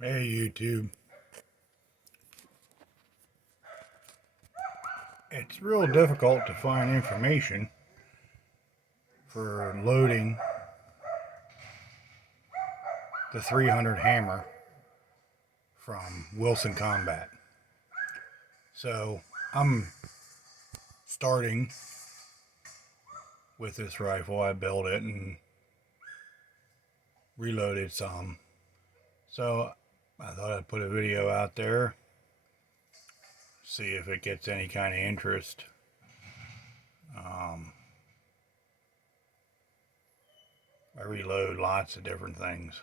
Hey YouTube, it's real difficult to find information for loading the 300 hammer from Wilson Combat. So I'm starting with this rifle. I built it and reloaded some. So I thought I'd put a video out there, see if it gets any kind of interest. I reload lots of different things,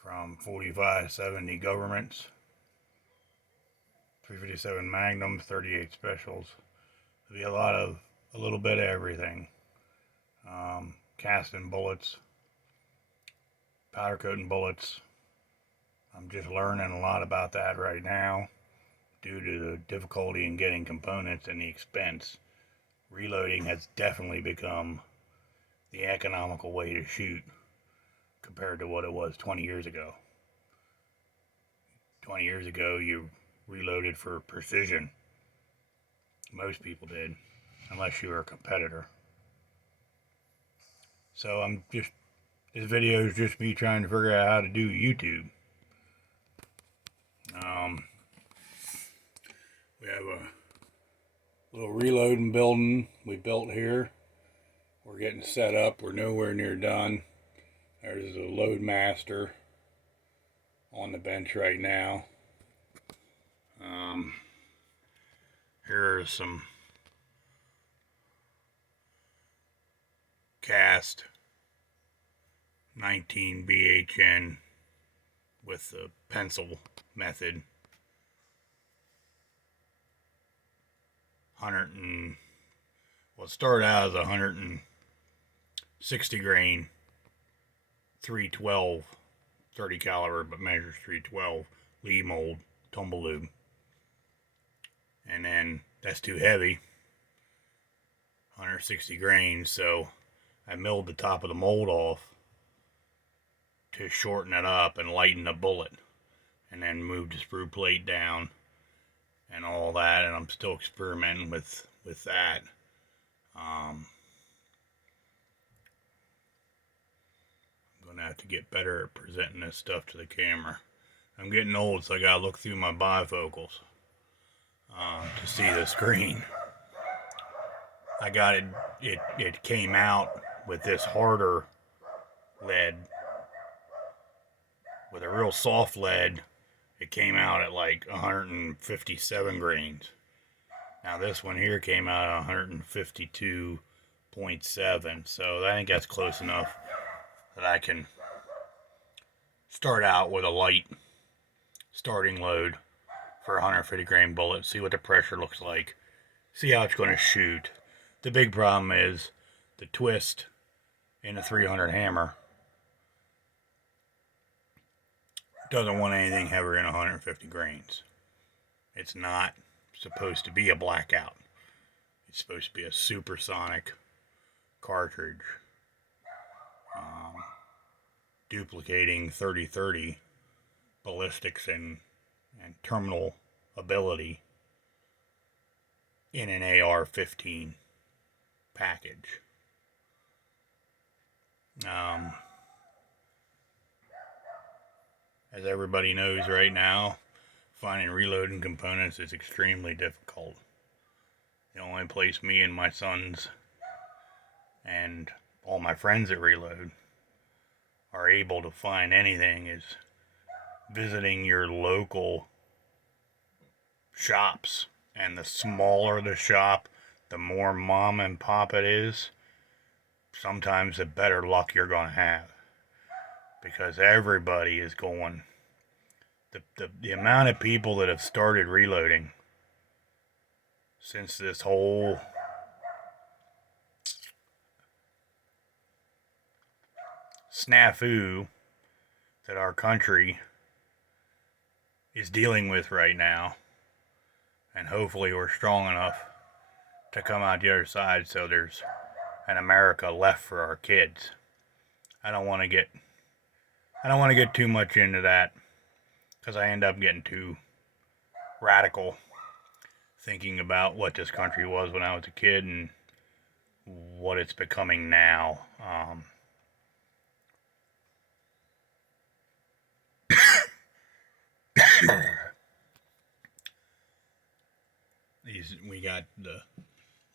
from 45-70 governments, 357 Magnums, 38 specials. There'll be a little bit of everything. Casting bullets, powder coating bullets. I'm just learning a lot about that right now due to the difficulty in getting components and the expense. Reloading has definitely become the economical way to shoot compared to what it was 20 years ago. 20 years ago, you reloaded for precision. Most people did, unless you were a competitor. So this video is just me trying to figure out how to do YouTube. We have a little reloading building we built here. We're getting set up. We're nowhere near done. There's the load master on the bench right now. Here are some cast 19 BHN with the pencil method. 100 well, it started out as 160 grain 312 30 caliber, but measures 312 Lee mold tumble lube, and then that's too heavy, 160 grains, so I milled the top of the mold off to shorten it up and lighten the bullet, and then moved the sprue plate down and all that, and I'm still experimenting with that. I'm gonna have to get better at presenting this stuff to the camera. I'm getting old, so I gotta look through my bifocals to see the screen. I got it came out with this harder lead. With a real soft lead, it came out at like 157 grains. Now this one here came out at 152.7, so I think that's close enough that I can start out with a light starting load for a 150 grain bullet, see what the pressure looks like, see how it's going to shoot. The big problem is the twist in a 300 hammer doesn't want anything heavier than 150 grains. It's not supposed to be a blackout. It's supposed to be a supersonic cartridge, duplicating 30-30 ballistics and terminal ability in an AR-15 package. As everybody knows right now, finding reloading components is extremely difficult. The only place me and my sons and all my friends that reload are able to find anything is visiting your local shops. And the smaller the shop, the more mom and pop it is, sometimes the better luck you're going to have. Because everybody is going. The amount of people that have started reloading since this whole snafu that our country is dealing with right now, and hopefully we're strong enough to come out the other side so there's an America left for our kids. I don't want to I don't want to get too much into that because I end up getting too radical thinking about what this country was when I was a kid and what it's becoming now. We got the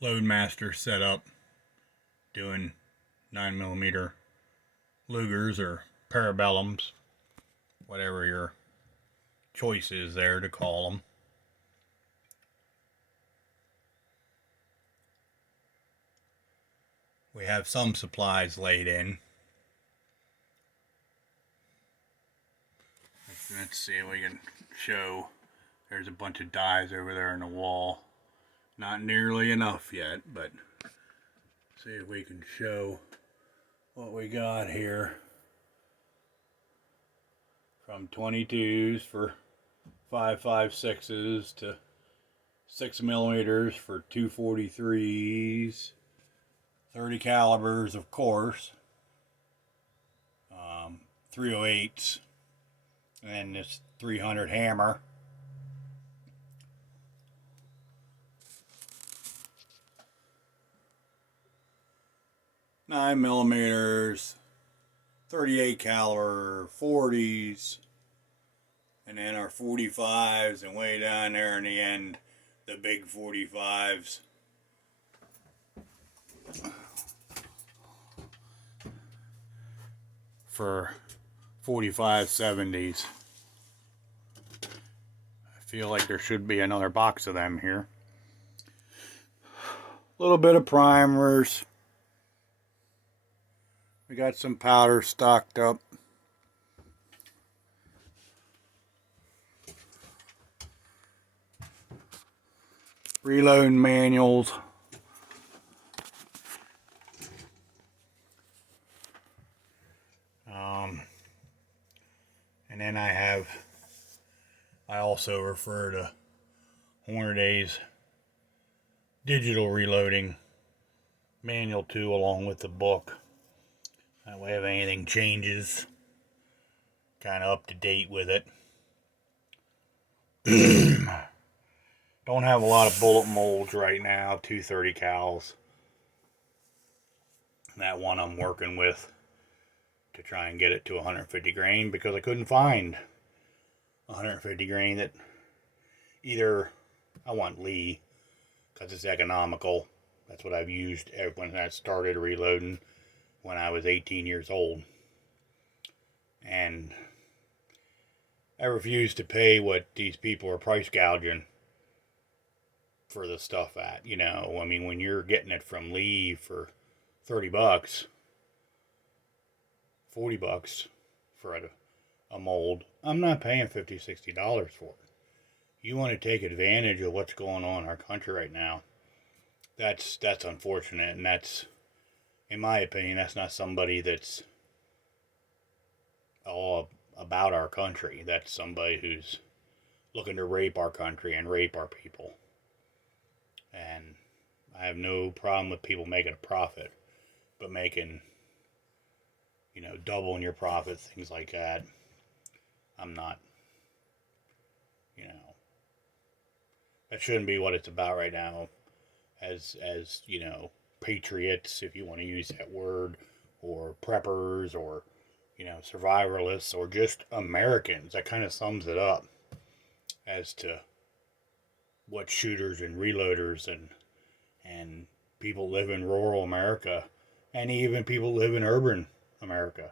Loadmaster set up doing 9mm Lugers or Parabellums, whatever your choice is there to call them. We have some supplies laid in. Let's see if we can show. There's a bunch of dies over there in the wall. Not nearly enough yet, but see if we can show what we got here. From 22s for 5.56s to 6mm for 243s. 30 calibers, of course. 308s. And then this 300 hammer. Nine millimeters, 38 caliber, 40s, and then our 45s, and way down there in the end, the big 45s. For 45/70s. I feel like there should be another box of them here. A little bit of primers. We got some powder stocked up. Reload manuals. And then I also refer to Hornady's digital reloading manual too, along with the book. That way if anything changes, kind of up to date with it. Don't have a lot of bullet molds right now, 230 cals. That one I'm working with to try and get it to 150 grain because I couldn't find 150 grain that either. I want Lee because it's economical. That's what I've used when I started reloading when I was 18 years old. And I refuse to pay what these people are price gouging for the stuff at. You know, I mean, when you're getting it from Lee for $30, $40 for a mold, I'm not paying $50, $60 for it. You want to take advantage of what's going on in our country right now. That's unfortunate, and that's, in my opinion, that's not somebody that's all about our country. That's somebody who's looking to rape our country and rape our people. And I have no problem with people making a profit, but making, doubling your profit, things like that, I'm not, that shouldn't be what it's about right now. As patriots, if you want to use that word, or preppers, or survivalists, or just Americans. That kind of sums it up as to what shooters and reloaders and people live in rural America, and even people live in urban America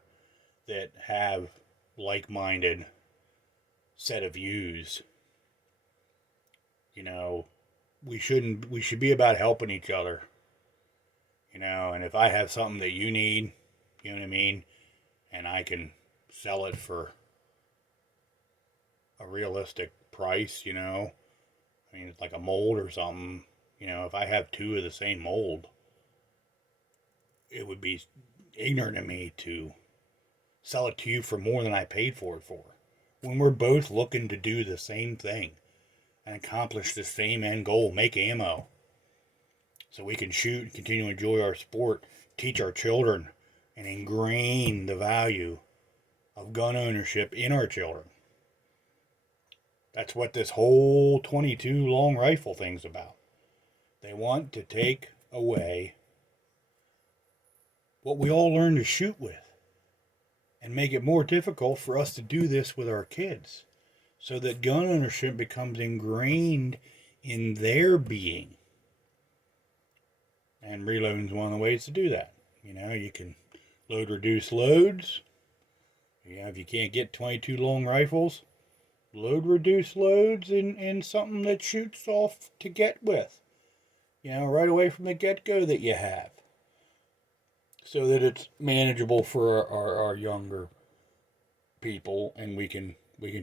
that have like-minded set of views. We should be about helping each other. And if I have something that you need, you know what I mean, and I can sell it for a realistic price, I mean, it's like a mold or something, if I have two of the same mold, it would be ignorant of me to sell it to you for more than I paid for it for. When we're both looking to do the same thing and accomplish the same end goal, make ammo, so we can shoot and continue to enjoy our sport, teach our children, and ingrain the value of gun ownership in our children. That's what this whole 22 long rifle thing's about. They want to take away what we all learned to shoot with and make it more difficult for us to do this with our kids so that gun ownership becomes ingrained in their being. And reloading is one of the ways to do that. You know, you can load reduce loads. You know, if you can't get 22 long rifles, load reduce loads in something that shoots off to get with. You know, right away from the get-go that you have. So that it's manageable for our younger people, and we can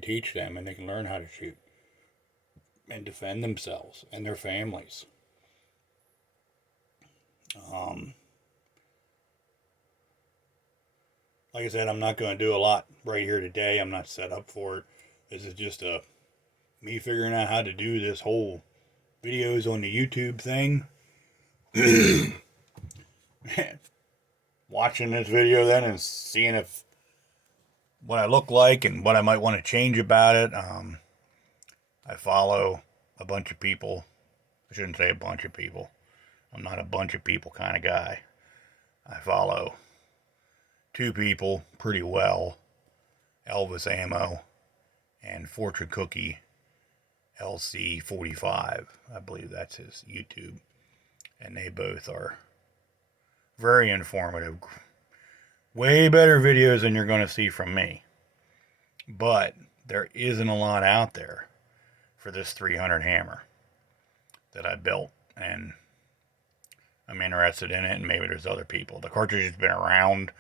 teach them, and they can learn how to shoot and defend themselves and their families. Like I said, I'm not going to do a lot right here today. I'm not set up for it. This is just me figuring out how to do this whole videos on the YouTube thing. Watching this video then and seeing if what I look like and what I might want to change about it. I follow a bunch of people. I shouldn't say a bunch of people. I'm not a bunch of people kind of guy. I follow two people pretty well. Elvis Ammo and Fortune Cookie LC45. I believe that's his YouTube. And they both are very informative. Way better videos than you're going to see from me. But there isn't a lot out there for this 300 hammer that I built. And I'm interested in it, and maybe there's other people. The cartridge has been around,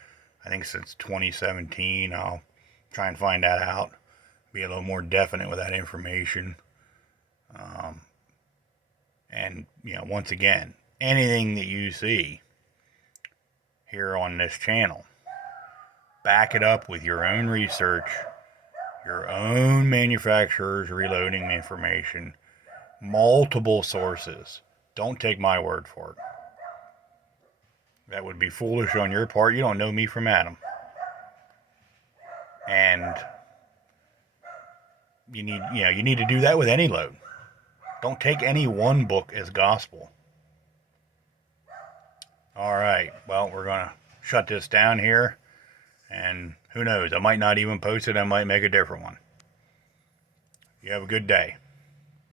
I think, since 2017. I'll try and find that out. Be a little more definite with that information. And, you know, once again, anything that you see here on this channel, back it up with your own research, your own manufacturer's reloading information, multiple sources. Don't take my word for it. That would be foolish on your part. You don't know me from Adam. And you need to do that with any load. Don't take any one book as gospel. All right. Well, we're going to shut this down here. And who knows? I might not even post it. I might make a different one. You have a good day.